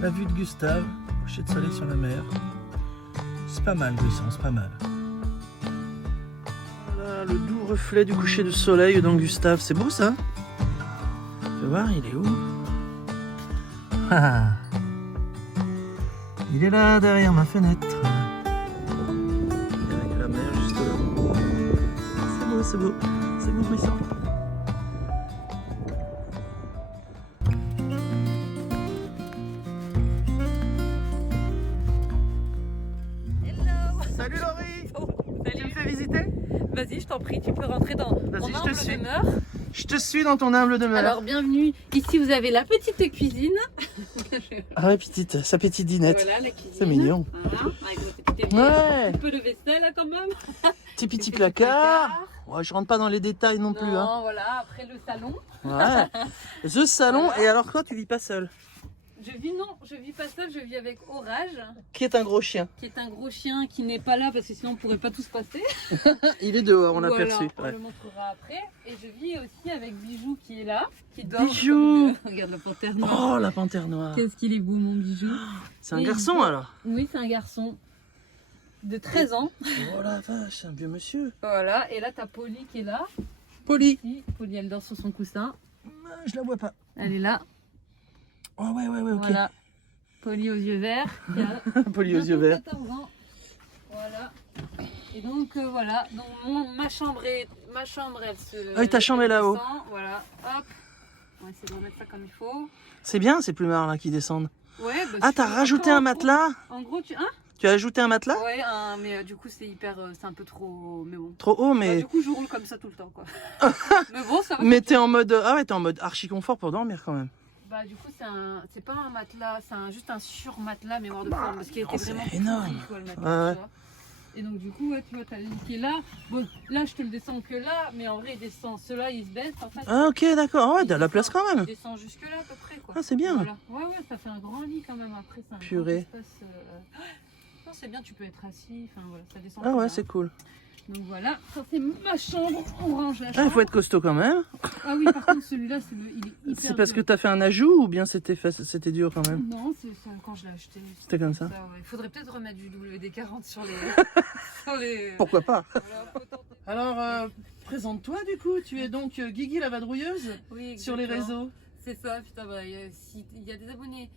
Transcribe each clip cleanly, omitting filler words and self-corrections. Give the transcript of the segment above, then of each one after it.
La vue de Gustave, coucher de soleil sur la mer. C'est pas mal, Guisson, c'est pas mal. Voilà, le doux reflet du coucher de soleil dans Gustave. C'est beau ça? Tu vas voir, il est où? Ah, il est là, derrière ma fenêtre. Avec la mer juste là. C'est beau, c'est beau. C'est beau, Guisson. Salut Laurie! Oh, Tu salut. me fais visiter? Vas-y, je t'en prie, tu peux rentrer dans Vas-y, mon je te humble suis. demeure. Je te suis dans ton humble demeure. Alors, bienvenue. Ici, vous avez la petite cuisine. Ah ouais, petite, sa petite dinette. Voilà, la cuisine. C'est mignon. Voilà, avec vos petites Ouais. Un peu de vaisselle, là, quand même. Petit Petit placard. Ouais, je rentre pas dans les détails non plus. Non, Hein. voilà, après le salon. Ouais. The salon. Voilà. Et alors toi, tu vis pas seul? Je vis pas seule, je vis avec Orage, Qui est un gros chien. qui est un gros chien qui n'est pas là parce que sinon on pourrait pas tous passer. Il est dehors, on l'a Voilà, perçu. on Ouais. le montrera après. Et je vis aussi avec Bijou qui est là, qui dort. Bijou. Regarde la panthère noire. Oh, la panthère noire. Qu'est-ce qu'il est beau, mon Bijou. C'est un Et garçon il- alors? Oui, c'est un garçon de 13 ans. Oh la vache, c'est un vieux monsieur. Voilà, et là t'as Polly qui est là. Polly. Ici, Polly elle dort sur son coussin. Je la vois pas. Elle est là. Oh ouais, ouais, ouais, ok. Voilà. Polly aux yeux verts. Qui a Polly aux yeux bientôt verts. 14 ans. Voilà. Et donc voilà. Donc ma chambre elle se. Ah oui, ta chambre est là-haut. descend. Voilà. Hop. On va essayer de remettre ça comme il faut. C'est bien ces plumards là qui descendent. Ouais. Bah, Ah, tu t'as peux- rajouté un matelas? En gros, tu. Hein? Tu as ajouté un matelas? Ouais, mais du coup c'est hyper. C'est un peu trop. Mais bon. Trop haut, Bah, mais. du coup je roule comme ça tout le temps quoi. Mais bon, ça va. Mais t'es en mode. Ah ouais, t'es en mode archi confort pour dormir quand même. Bah du coup c'est pas un matelas, c'est juste un surmatelas mémoire de forme parce qu'il était c'est vraiment énorme. pourri, quoi, le matelas, Ouais, ouais. tu vois. Et donc du coup ouais, tu vois t'as le lit qui est là. Bon là je te le descends que là, mais en vrai il descend, ceux-là ils se baissent en fait. Ah ok, d'accord. Ouais, Il t'as la place descend- quand même. Il descend jusque là à peu près quoi. Ah, c'est bien. Voilà. Ouais ça fait un grand lit quand même après c'est un grand Purée. espace. Non c'est bien, tu peux être assis, enfin voilà ça descend. Ah comme ouais, ça. c'est cool. Donc voilà, ça c'est ma chambre, on range la Ah, chambre. il faut être costaud quand même. Ah oui par contre celui-là il est hyper. C'est parce que dur. t'as fait un ajout ou bien c'était dur quand même? Non, c'est quand je l'ai acheté. C'était comme ça. Ouais. Il faudrait peut-être remettre du WD-40 sur les. sur les... Pourquoi pas? Voilà, faut tenter. Alors, présente-toi du coup. Tu es donc Guigui la vadrouilleuse Oui, sur les exactement. réseaux. C'est ça, putain, bah, s'il y a des abonnés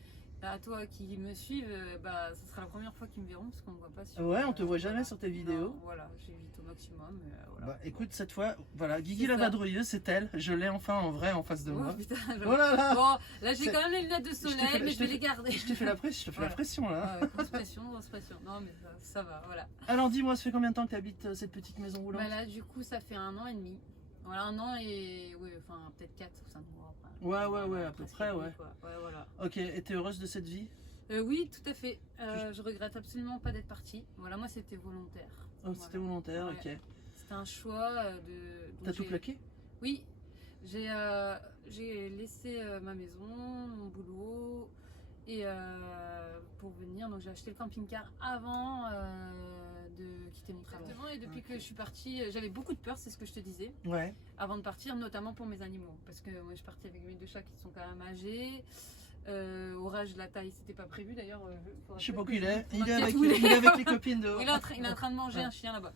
à toi qui me suivent, bah, ce sera la première fois qu'ils me verront parce qu'on ne voit pas sur. Ouais, on te voit jamais voilà. sur tes vidéos. Non, voilà, j'évite au maximum. Voilà. Bah écoute, cette fois, voilà, Guigui C'est la ça. vadrouilleuse, c'est elle. Je l'ai enfin en vrai en face de Oh, moi. putain, Oh là là! Bon, là j'ai C'est- quand même les lunettes de soleil, fait- mais je je vais t'ai les garder. Je te fais la pression, je te fais la Voilà. pression là. Grosse pression, grosse pression. Non, mais ça va, voilà. Alors dis-moi, ça fait combien de temps que tu habites cette petite maison roulante? Bah là, du coup, ça fait 1 an et demi. Voilà, 1 an et. Oui, enfin, peut-être 4 ou 5 mois. Après. Ouais, à peu Presque près, demi, ouais. quoi. Ouais, voilà. Ok, et t'es heureuse de cette vie? Oui, tout à fait. Je regrette absolument pas d'être partie. Voilà, moi, c'était volontaire. Oh, c'était Voilà. volontaire, Ouais. ok. C'était un choix de. donc T'as tout j'ai- plaqué? Oui. J'ai laissé ma maison, mon boulot, et pour venir. Donc, j'ai acheté le camping-car avant de quitter mon travail. Et depuis que je suis partie, j'avais beaucoup de peur, c'est ce que je te disais. Ouais. Avant de partir, notamment pour mes animaux. Parce que moi, je partais avec mes 2 chats qui sont quand même âgés. Orage, la taille, c'était pas prévu d'ailleurs. Je sais pas où il est. On Il est inquiète avec, où il est. il est avec les copines dehors. Il est en train de manger un chien là-bas.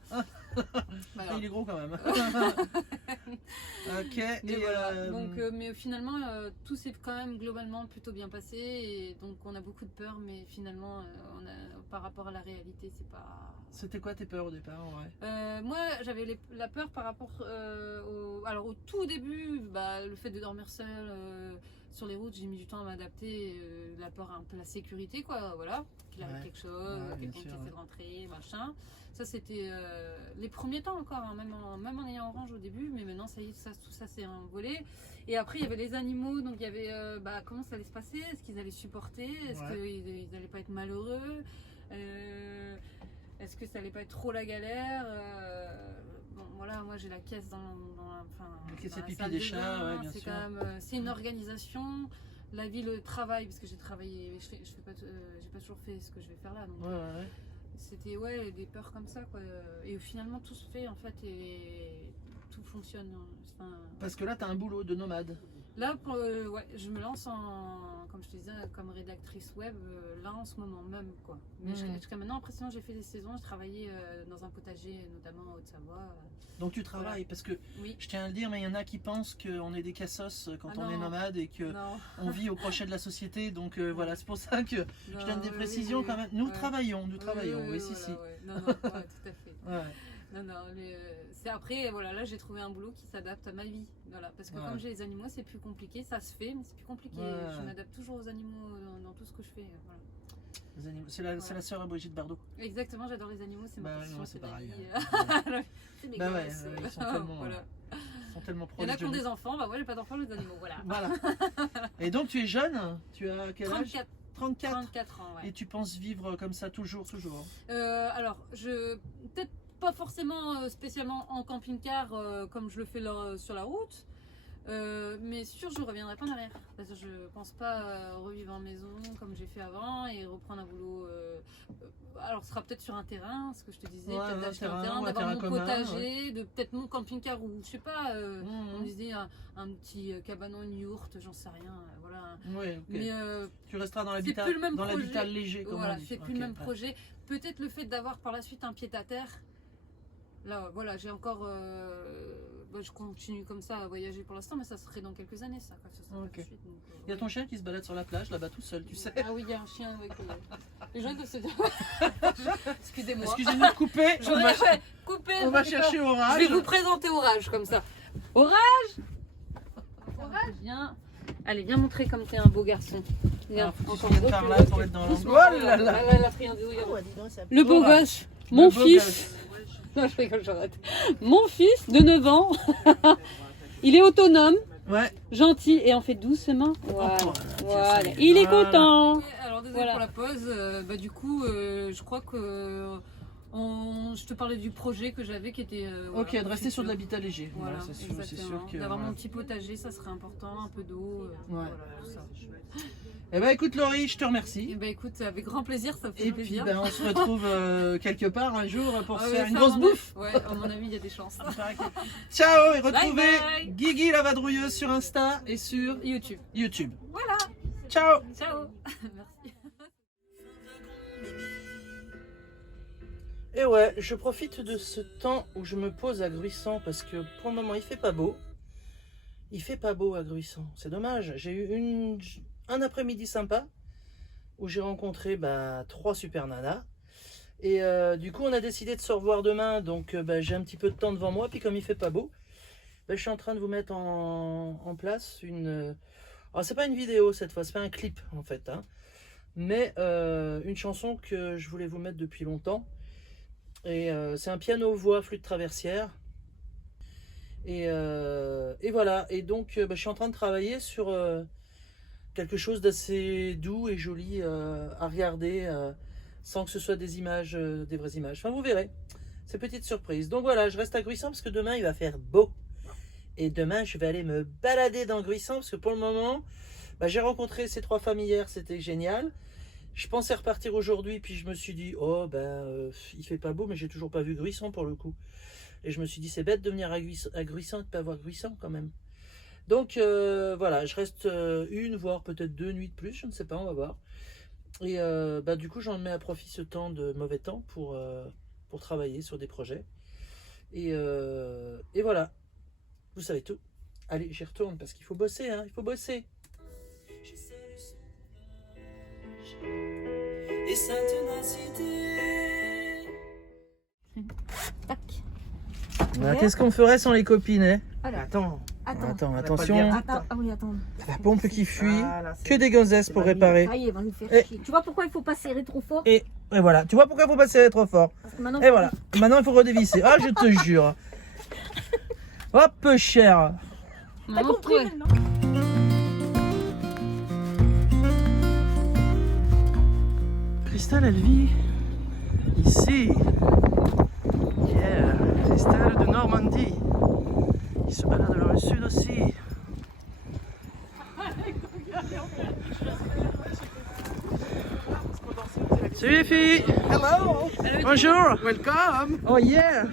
Voilà. Il est gros quand même. Ok. Mais Et voilà. Donc, mais finalement, tout s'est quand même globalement plutôt bien passé. Et donc, on a beaucoup de peur, mais finalement, par rapport à la réalité, c'est pas. c'était quoi tes peurs au départ en vrai? Moi, j'avais la peur par rapport alors au tout début, bah, le fait de dormir seul sur les routes, j'ai mis du temps à m'adapter. La peur un peu la sécurité, quoi, voilà, qu'il arrive Ouais. quelque chose, Ouais, bien quelqu'un qui sûr, essaie de rentrer, machin. Ça, c'était les premiers temps encore, hein, même en ayant Orange au début, mais maintenant, ça y est, tout ça s'est envolé. Et après, il y avait les animaux, donc il y avait comment ça allait se passer, est-ce qu'ils allaient supporter, est-ce Ouais. qu'ils n'allaient pas être malheureux. Est-ce que ça allait pas être trop la galère bon, voilà, moi j'ai la caisse dans La caisse dans à la pipi salle des de chats, bain. ouais, bien C'est sûr. quand même, c'est une organisation. La vie, le travail, parce que j'ai travaillé, je fais pas, j'ai pas toujours fait ce que je vais faire là. Donc, Ouais. c'était des peurs comme ça, quoi. Et finalement tout se fait en fait, et tout fonctionne. Enfin, Parce que là, tu as un boulot de nomade. là, ouais, je me lance comme je te disais, comme rédactrice web, là en ce moment même, quoi. Mais jusqu'à maintenant, après, sinon, j'ai fait des saisons, je travaillais dans un potager, notamment en Haute-Savoie. Donc tu travailles, parce que Oui. je tiens à le dire, mais il y en a qui pensent qu'on est des cassos quand Ah on est non. nomade et Non. qu'on vit au crochet de la société. Donc voilà, c'est pour ça que je donne des précisions quand même. Nous travaillons, oui, si, si. Ouais. Non, ouais, tout à fait. Ouais. Non, c'est après, voilà, là j'ai trouvé un boulot qui s'adapte à ma vie. Voilà, parce que comme j'ai les animaux, c'est plus compliqué, ça se fait, mais c'est plus compliqué. Ouais. Je m'adapte toujours aux animaux dans tout ce que je fais. Voilà. Les animaux. C'est la sœur à Brigitte Bardot. Exactement, j'adore les animaux, c'est ma passion, moi, c'est ma pareil. vie. C'est mes Bah ouais, gosses. ils sont tellement, Voilà. ils sont tellement Il y en a proches qui ont de des nous. enfants, bah moi j'ai pas d'enfants, j'ai des animaux, voilà. Voilà. Et donc tu es jeune, tu as quel âge? 34. 34 ans, ouais. Et tu penses vivre comme ça toujours? Alors, peut-être pas forcément spécialement en camping-car comme je le fais sur la route, mais sûr je reviendrai pas en arrière. Parce que je pense pas revivre en maison comme j'ai fait avant et reprendre un boulot. Alors, ce sera peut-être sur un terrain, ce que je te disais, Ouais, peut-être d'acheter un terrain, ou un d'avoir terrain mon commun, potager, de peut-être mon camping-car ou je sais pas, on me disait un petit cabanon, une yourte, j'en sais rien, voilà. Oui, ok. Mais tu resteras dans c'est l'habitat, plus le même dans projet. l'habitat léger, comme voilà, on dit. c'est plus Ok, le même ouais. projet. Peut-être le fait d'avoir par la suite un pied-à-terre. Là, voilà, j'ai encore. Je continue comme ça à voyager pour l'instant, mais ça serait dans quelques années, ça. Quoi, ça serait Ok. tout de suite, donc, Il y a ton chien qui se balade sur la plage, là-bas tout seul, tu sais. Ah oui, il y a un chien avec. Les gens doivent se dire. Excusez-moi. Excusez-nous de couper, on va, Couper. on va chercher Je Orage. vais vous présenter Orage comme ça. Orage. Viens. Allez, viens montrer comme t'es un beau garçon. Viens, Ah, faut que tu encore viennes un par peu, là là, pour être dans l'angle. doucement. Oh là là. Elle a pris un déo. Le beau Orage. gosse, mon Le beau fils. Non, je rigole, j'arrête. Mon fils de 9 ans. Il est autonome, Ouais. gentil et en fait doucement. Voilà. Oh, Voilà. ça y est. Il est Voilà. content. Alors désolé Voilà. pour la pause, du coup je crois que je te parlais du projet que j'avais qui était Ok, voilà, de rester sur de l'habitat léger. Voilà, c'est sûr, exactement. que. D'avoir voilà. mon petit potager, ça serait important, un peu d'eau, Ouais. voilà, tout ça. Eh ben écoute Laurie, je te remercie. Et ben écoute, avec grand plaisir, ça me fait Et puis plaisir. ben, on se retrouve quelque part un jour pour se Ouais, faire une ça, grosse à mon bouffe. Ouais, à mon avis, il y a des chances. Ciao et retrouvez Bye bye. Guigui la vadrouilleuse sur Insta et sur YouTube. YouTube. Voilà, Ciao. ciao. Merci. Et ouais, je profite de ce temps où je me pose à Gruissant parce que pour le moment il fait pas beau. Il fait pas beau à Gruissant, c'est dommage. J'ai eu un après-midi sympa où j'ai rencontré 3 super nanas. Et du coup on a décidé de se revoir demain, donc j'ai un petit peu de temps devant moi. Puis comme il fait pas beau, je suis en train de vous mettre en place une... Alors c'est pas une vidéo cette fois, c'est pas un clip en fait, hein, mais une chanson que je voulais vous mettre depuis longtemps. Et c'est un piano-voix flûte traversière. Et voilà. Et donc, je suis en train de travailler sur quelque chose d'assez doux et joli à regarder, sans que ce soit des images, des vraies images. Enfin, vous verrez. C'est petite surprise. Donc voilà, je reste à Gruissant parce que demain, il va faire beau. Et demain, je vais aller me balader dans Gruissant parce que pour le moment, j'ai rencontré ces 3 femmes hier. C'était génial. Je pensais repartir aujourd'hui, puis je me suis dit, il fait pas beau, mais j'ai toujours pas vu Gruissant pour le coup. Et je me suis dit, c'est bête de venir à Gruissant et de pas voir Gruissant quand même. Donc voilà, je reste une, voire peut-être 2 nuits de plus, je ne sais pas, on va voir. Et du coup, j'en mets à profit ce temps de mauvais temps pour travailler sur des projets. Et voilà, vous savez tout. Allez, j'y retourne parce qu'il faut bosser, hein, il faut bosser. Et sa ténacité. Tac. Voilà, qu'est-ce qu'on ferait sans les copines, hein? Alors, Attends, attends. attention. Attends, ah oui, attends. La pompe qui fuit, que des gonzesses pour réparer. Ah, il va nous faire Et- chier. Tu vois pourquoi il faut pas serrer trop fort? Et voilà, tu vois pourquoi il faut pas serrer trop fort. Parce que maintenant, Et voilà, maintenant il faut redévisser. Ah, je te jure. Hop, peu cher. T'as compris maintenant? Christelle, elle vit ici. Yeah, Christelle de Normandie. Il se balade dans le sud aussi. Salut les filles. Hello, Bonjour. welcome. Oh yeah.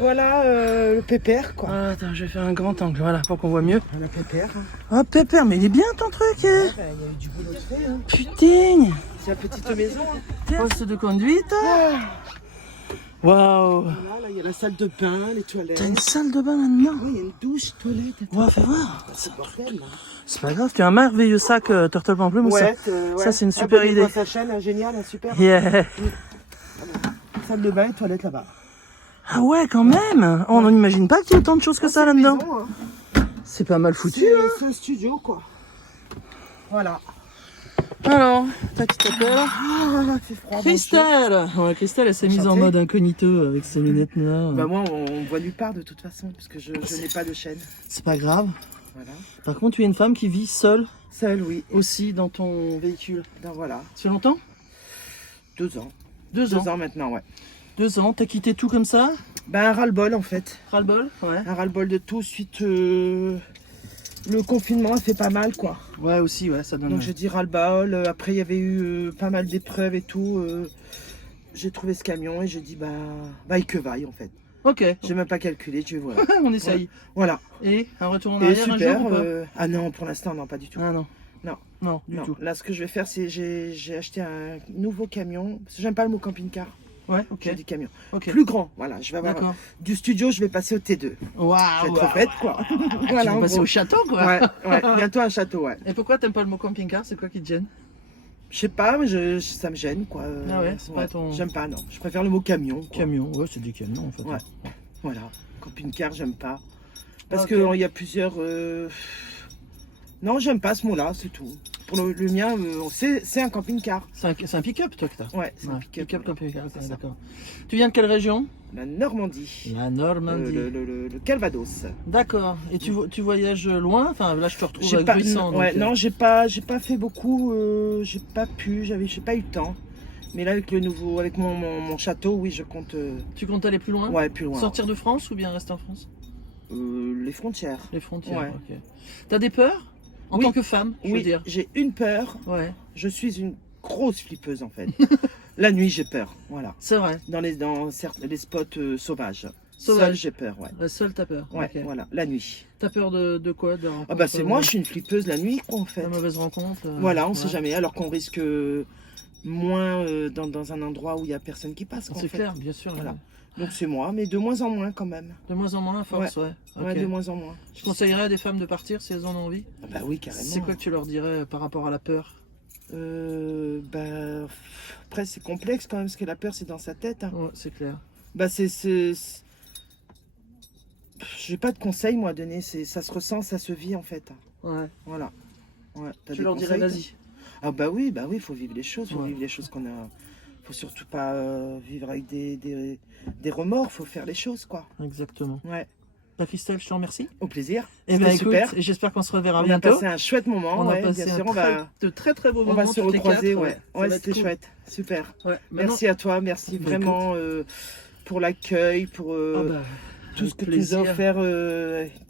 Voilà le pépère, quoi. Ah, attends, je vais faire un grand angle, voilà, pour qu'on voit mieux. Le pépère. Oh, Pépère, mais il est bien ton truc, Il y hein. a eu du boulot de fait, hein. Putain. C'est la petite maison, hein. Poste de conduite. Ah. Waouh. Voilà, là, il y a la salle de bain, les toilettes. T'as une salle de bain là-dedans. Oui, il y a une douche, toilette. On va faire voir. C'est bordel, là. C'est pas grave, tu as un merveilleux sac Turtle Pamplemousse. Ouais, Ça, c'est une super idée. Sa chaîne, génial, hein, super. Yeah. Salle de bain et toilette là-bas. Ah ouais, quand même. On n'en imagine pas qu'il y ait autant de choses que ça C'est une là-dedans. maison, hein. C'est pas mal foutu. C'est un studio, quoi. Voilà. Alors, toi qui t'appelles Ah, c'est froid. Christelle. Ouais, Christelle, elle s'est mise en Enchantée. mode incognito avec ses lunettes noires. Bah moi, on voit nulle part de toute façon, parce que je n'ai pas de chaîne. C'est pas grave. Voilà. Par contre, tu es une femme qui vit seule Seul, oui. aussi dans ton véhicule. Donc voilà. Ça fait longtemps 2 ans. 2 2 ans. ans maintenant, ouais. 2 ans. T'as quitté tout comme ça? Ben un ras-le-bol en fait. Ras-le-bol? Ouais. Un ras-le-bol de tout suite. Le confinement a fait pas mal, quoi. Ouais, aussi, ouais, ça donne. Donc je dis ras-le-bol. Après, il y avait eu pas mal d'épreuves et tout. J'ai trouvé ce camion et j'ai dit, bah, que vaille en fait. Ok. J'ai même pas calculé, tu vois. On essaye. Voilà. Et un retour en Et arrière super. un jour ou pas Ah non, pour l'instant, non, pas du tout. Ah non. Non. Non, du Non. tout. Là, ce que je vais faire, c'est j'ai acheté un nouveau camion. Parce que j'aime pas le mot camping-car. Ouais, ok. J'ai dit camion. Ok. Plus grand, voilà. Je vais avoir D'accord. du studio, je vais passer au T2. Waouh. Je vais être trop bête, quoi. Tu Voilà, vas en passer gros. au château, quoi. Ouais, ouais, bientôt un château, ouais. Et pourquoi t'aimes pas le mot camping-car? C'est quoi qui te gêne? Je sais pas, mais ça me gêne, quoi. Ah ouais, c'est pas ton- J'aime pas, non. Je préfère le mot camion, quoi. Camion, ouais, c'est des camions en fait. Ouais. Voilà. Camping-car, j'aime pas. Parce Ok. que il y a plusieurs... Non, j'aime pas ce mot-là, c'est tout. Pour le mien, c'est un camping-car. C'est un pick-up, toi, que t'as? Ouais, c'est un Ouais, pick-up. pick-up camping-car, C'est ouais, ça. d'accord. Tu viens de quelle région? La Normandie. La Normandie. Le Calvados. D'accord. Et tu voyages loin? Enfin, là, je te retrouve à Pas, Gruissant. ouais, donc, non, j'ai pas fait beaucoup. J'ai pas pu, j'ai pas eu le temps. Mais là, avec le nouveau, avec mon château, oui, je compte. Tu comptes aller plus loin? Ouais, plus loin. Sortir de France ou bien rester en France? Les frontières. Les frontières, Ouais. ok. T'as des peurs? En Oui. tant que femme, je veux Oui, dire. j'ai une peur. Ouais, Je suis une grosse flippeuse en fait. La nuit, j'ai peur. Voilà. c'est vrai. Dans les spots sauvages. Sauvage. Seule, j'ai peur, ouais. Seule, t'as peur. Ouais, Ok. voilà, la nuit. T'as peur de quoi? De Ah bah c'est moi, je suis une flippeuse la nuit, quoi, en fait. La mauvaise rencontre. Voilà, on ouais. sait jamais. Alors qu'on risque moins dans un endroit où il y a personne qui passe. quoi, en C'est fait. clair, bien sûr. Voilà. ouais. Donc c'est moi, mais de moins en moins quand même. De moins en moins à force, ouais. Ouais, Ok. de moins en moins. Tu conseillerais à des femmes de partir si elles en ont envie? Ah bah oui, carrément. C'est quoi que tu leur dirais par rapport à la peur? Après c'est complexe quand même, parce que la peur c'est dans sa tête. Hein. Ouais, c'est clair. Bah j'ai pas de conseils moi à donner, ça se ressent, ça se vit en fait. Ouais. Voilà. Ouais, t'as Tu des leur dirais, conseils, vas-y. toi Ah bah oui, il faut vivre les choses, faut Ouais. vivre les choses qu'on a. Faut surtout pas vivre avec des remords, faut faire les choses quoi. Exactement. Ouais. Bah, Christelle, je te remercie. Au plaisir. Et C'était ben écoute, super. et j'espère qu'on se reverra On a bientôt. passé un chouette moment, On a ouais, passé bien sûr, de très très beaux on moments. va se toutes les recroiser, quatre, ouais. Ça Ouais, va être c'était cool. chouette, super. Ouais. Maintenant- Merci à toi, merci Bah, vraiment pour l'accueil, pour Ah bah, tout avec ce que tu plaisir. nous as offert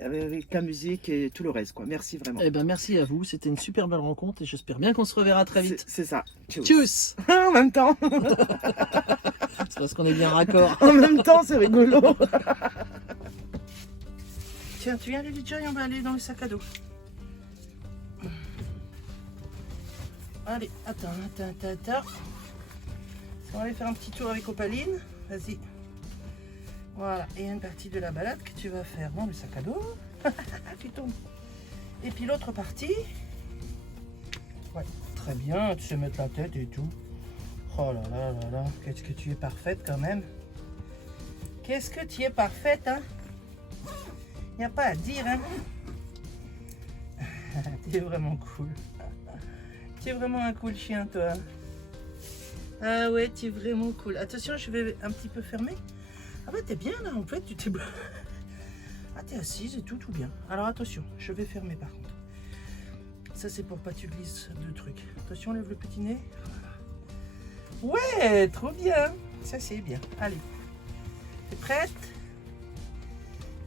avec la musique et tout le reste, quoi. Merci vraiment. Eh ben merci à vous, c'était une super belle rencontre et j'espère bien qu'on se reverra très vite. C'est ça. Tchuss. En même temps, C'est parce qu'on est bien raccord. en même temps, c'est rigolo. Tiens, tu viens Lily Joy, on va aller dans le sac à dos. Allez, attends. On va aller faire un petit tour avec Opaline. Vas-y. Voilà, et une partie de la balade que tu vas faire dans le sac à dos. Tu tombes. Et puis l'autre partie. Ouais, très bien, tu sais mettre la tête et tout. Oh là là là là, qu'est-ce que tu es parfaite quand même. Qu'est-ce que tu es parfaite, hein. Y a pas à dire, hein. T'es vraiment cool. Tu es vraiment un cool chien, toi. Ah ouais, tu es vraiment cool. Attention, je vais un petit peu fermer. Ah bah t'es bien là, en fait, tu t'es... Ah t'es assise et tout bien. Alors attention, je vais fermer par contre. Ça c'est pour pas que tu glisses de trucs. Attention, lève le petit nez. Ouais, trop bien. Ça c'est bien. Allez, t'es prête?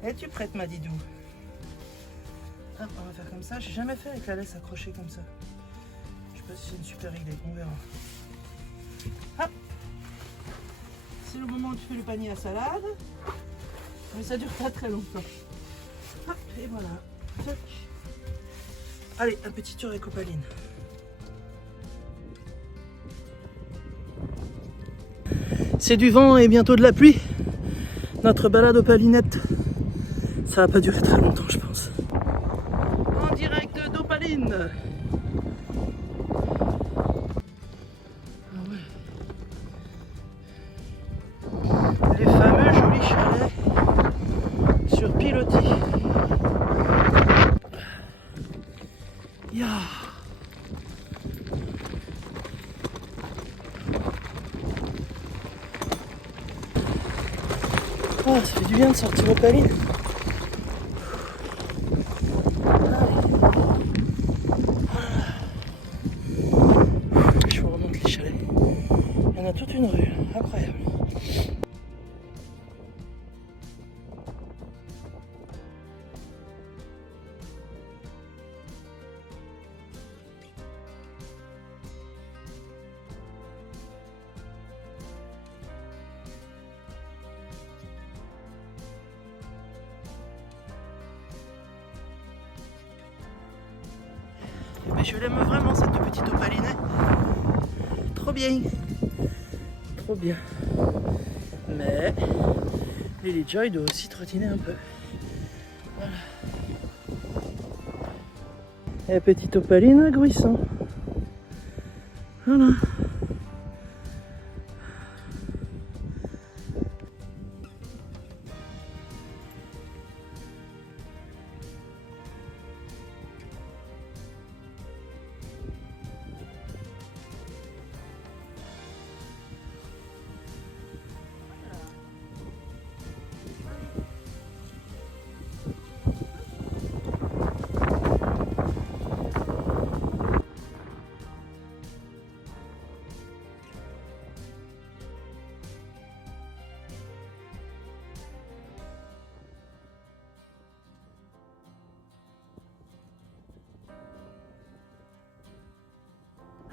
Es-tu prête, ma Didou? Hop, on va faire comme ça. J'ai jamais fait avec la laisse accrochée comme ça. Je sais pas si c'est une super idée, on verra. Hop. C'est le moment où tu fais le panier à salade. Mais ça dure pas très longtemps. Hop, et voilà. Tac. Allez, un petit tour avec Opaline. C'est du vent et bientôt de la pluie. Notre balade Opalinette, ça va pas durer très longtemps, je pense. En direct d'Opaline. Ah ouais. Les fameux jolis chalets sur pilotis. Ya. Oh, ça fait du bien de sortir Opaline. Je vous remonte les chalets. Il y en a toute une rue, incroyable. Mais je l'aime vraiment cette petite opalinette. Trop bien. Trop bien. Mais Lily Joy doit aussi trottiner un peu. Voilà. Et petite opaline à Gruissan. Voilà.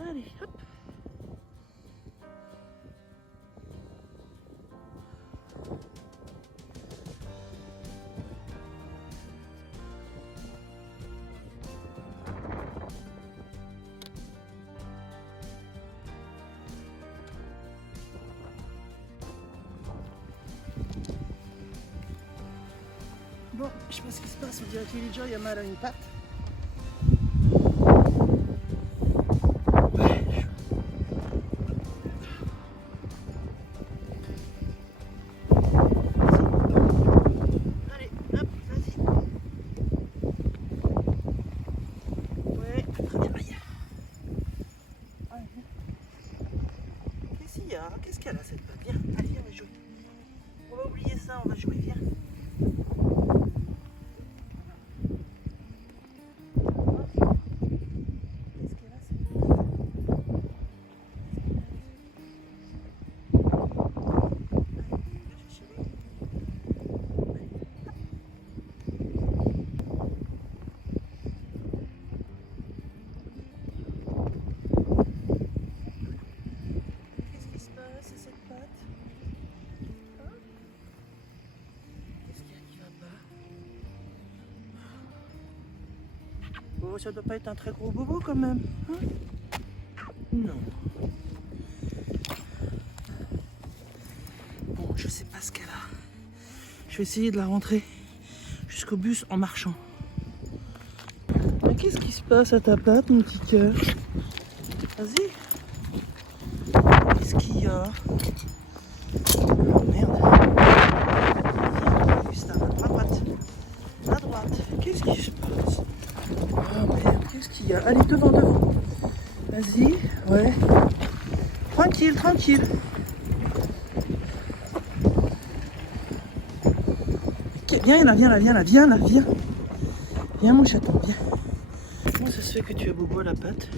Allez, hop. Bon, je sais pas ce qui se passe, on dirait que Lily Joy a mal à une patte. Qu'est-ce qu'elle a cette patte? Viens, allez, viens, on va jouer. On va oublier ça, on va jouer, viens. Qu'est-ce qu'elle a cette patte? C'est cette patte. Hein? Qu'est-ce qu'il y a qui va pas? Oh, ça doit pas être un très gros bobo quand même. Hein? Non. Bon, je sais pas ce qu'elle a. Je vais essayer de la rentrer jusqu'au bus en marchant. Mais qu'est-ce qui se passe à ta patte, mon petit cœur? Vas-y. Qu'est-ce qu'il y a? Oh merde. Gustave, à droite. À droite. Qu'est-ce qui se passe? Oh merde, qu'est-ce qu'il y a? Allez, devant, devant. Vas-y, ouais. Tranquille, tranquille. Viens là, viens là, viens là, viens là, viens. Viens mon chaton, viens. Comment ça se fait que tu as bobo à la patte?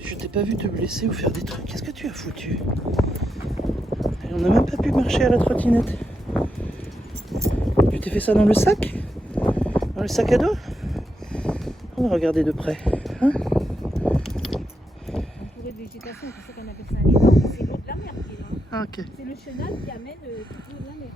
Je t'ai pas vu te blesser ou faire des trucs. Qu'est-ce que tu as foutu? Et on n'a même pas pu marcher à la trottinette. Tu t'es fait ça dans le sac? Dans le sac à dos? On va regarder de près. Hein? Pour les végétations, c'est ça qu'on appelle ça l'eau. C'est l'eau de la mer qui est là. Ah, ok. C'est le chenal qui amène toute l'eau de la mer.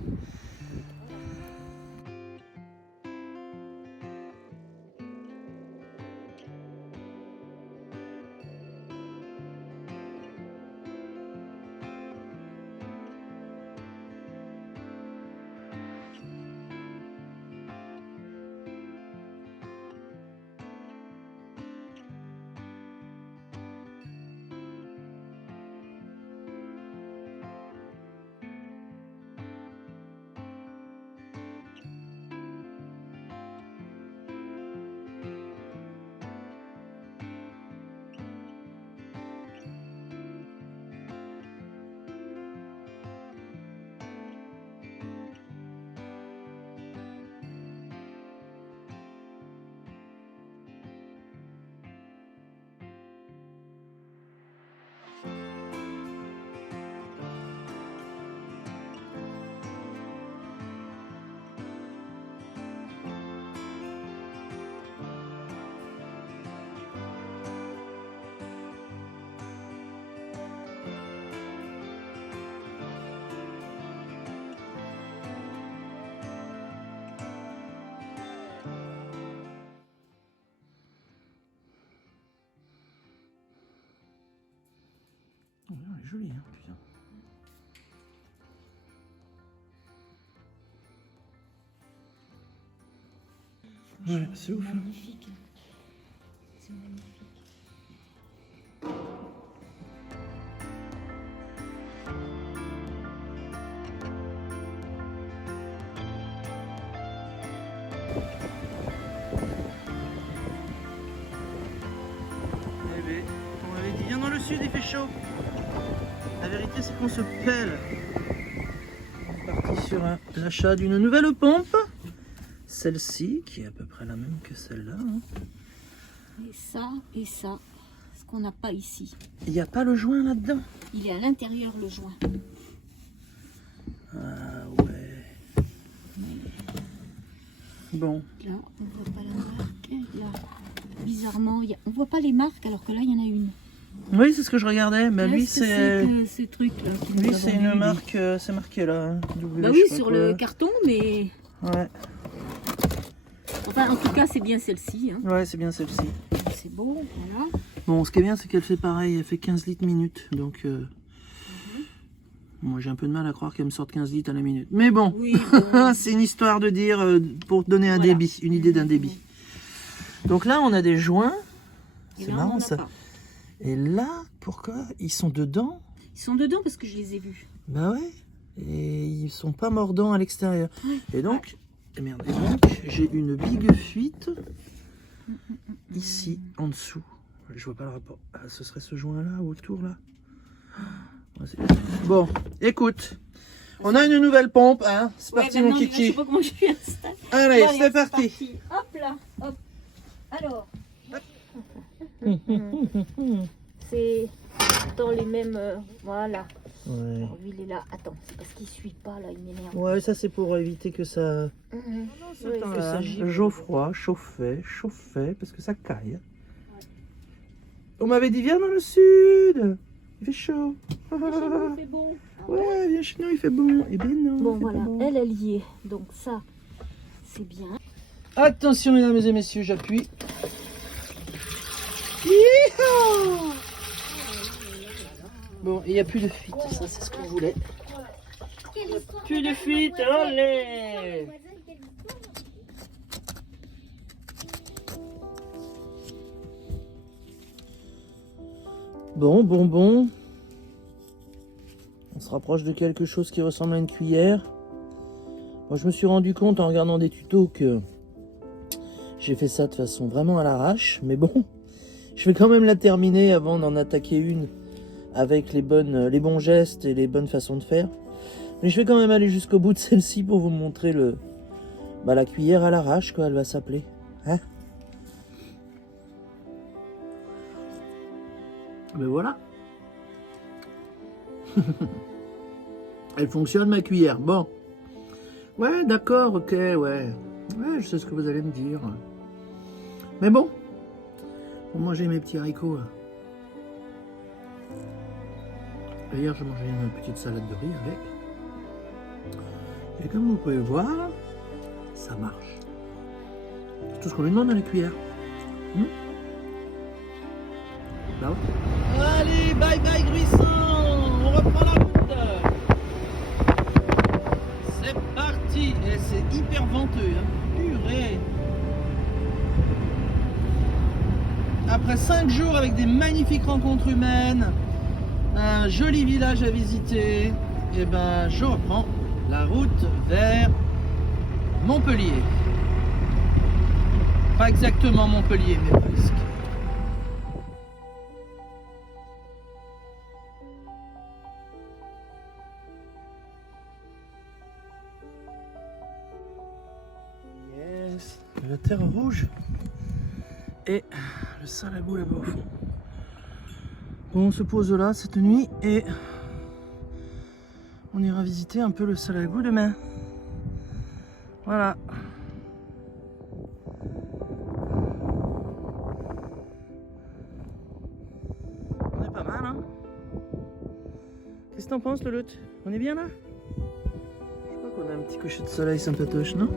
Elle est jolie, hein, putain. Ouais, c'est ouf. Hein. Magnifique. C'est magnifique. Eh ben, on m'avait dit, viens dans le sud, il fait chaud. La vérité, c'est qu'on se pèle. On est parti sur l'achat d'une nouvelle pompe. Celle-ci, qui est à peu près la même que celle-là. Hein. Et ça, ce qu'on n'a pas ici. Il n'y a pas le joint là-dedans. Il est à l'intérieur, le joint. Ah ouais. Bon. Là, on voit pas la marque. Là, bizarrement, on voit pas les marques, alors que là, il y en a une. Oui, c'est ce que je regardais. Mais lui, Qu'est-ce que c'est... que ces trucs-là qui nous Lui, avons c'est vus, une lui marque... c'est marqué là. Hein, W, Bah je oui, sais pas sur quoi. le carton, mais... Ouais. Enfin, en tout cas, c'est bien celle-ci. Hein. Ouais, c'est bien celle-ci. C'est beau, voilà. Bon, ce qui est bien, c'est qu'elle fait pareil. Elle fait 15 litres minute. Donc... Moi, j'ai un peu de mal à croire qu'elle me sorte 15 litres à la minute. Mais bon, Oui, bon. c'est une histoire de dire, pour donner un Voilà. débit, une idée d'un débit. Donc là, on a des joints. Et C'est là, on marrant en a ça. pas. Et là, pourquoi ils sont dedans? Ils sont dedans parce que je les ai vus. Bah ouais. Et ils sont pas mordants à l'extérieur. Ouais. Et donc, merde. Et donc, j'ai une big fuite ici, en dessous. Je vois pas le rapport. Ah, ce serait ce joint-là, autour là. Ouais, bon, écoute. On a une nouvelle pompe, hein. C'est parti, mon Je sais kiki. pas comment je suis installée. Allez, Bon, c'est parti. Hop là, hop. Alors. C'est dans les mêmes... voilà. Ouais. Alors, lui, il est là. Attends, c'est parce qu'il suit pas, là, il m'énerve. Ouais, ça c'est pour éviter que ça... Mhm. Que Ouais, ça froid, chauffait, parce que ça caille. On m'avait dit, viens dans le sud. Il fait chaud. C'est bon. Ouais, viens chez nous, il fait bon. Eh ben non. Bon, il fait voilà, pas bon. elle y est. Donc ça, c'est bien. Attention, mesdames et messieurs, j'appuie. Yeehaw. Bon, il n'y a plus de fuite, ça c'est ce qu'on voulait. Plus de fuite, allez. Bon. On se rapproche de quelque chose qui ressemble à une cuillère. Moi, je me suis rendu compte en regardant des tutos que j'ai fait ça de façon vraiment à l'arrache. Mais bon, je vais quand même la terminer avant d'en attaquer une avec les bons gestes et les bonnes façons de faire. Mais je vais quand même aller jusqu'au bout de celle-ci pour vous montrer la cuillère à l'arrache, quoi, elle va s'appeler. Hein? Ben voilà. Elle fonctionne, ma cuillère. Bon. Ouais, d'accord, ok, ouais. Ouais, je sais ce que vous allez me dire. Mais bon, pour manger mes petits haricots. D'ailleurs, j'ai mangé une petite salade de riz avec. Et comme vous pouvez voir, ça marche. C'est tout ce qu'on lui demande à la cuillère. Là. Allez, bye bye Gruissant, on reprend la route. C'est parti. Et c'est hyper venteux, hein. Purée. Après 5 jours avec des magnifiques rencontres humaines, un joli village à visiter, et ben je reprends la route vers Montpellier. Pas exactement Montpellier, mais presque. Yes, la terre rouge et le Salagou là-bas au fond. Bon, on se pose là cette nuit et on ira visiter un peu le Salagou demain. Voilà. On est pas mal, hein? Qu'est-ce que t'en penses, Lolotte? On est bien là? Je crois qu'on a un petit coucher de soleil sympatoche, non?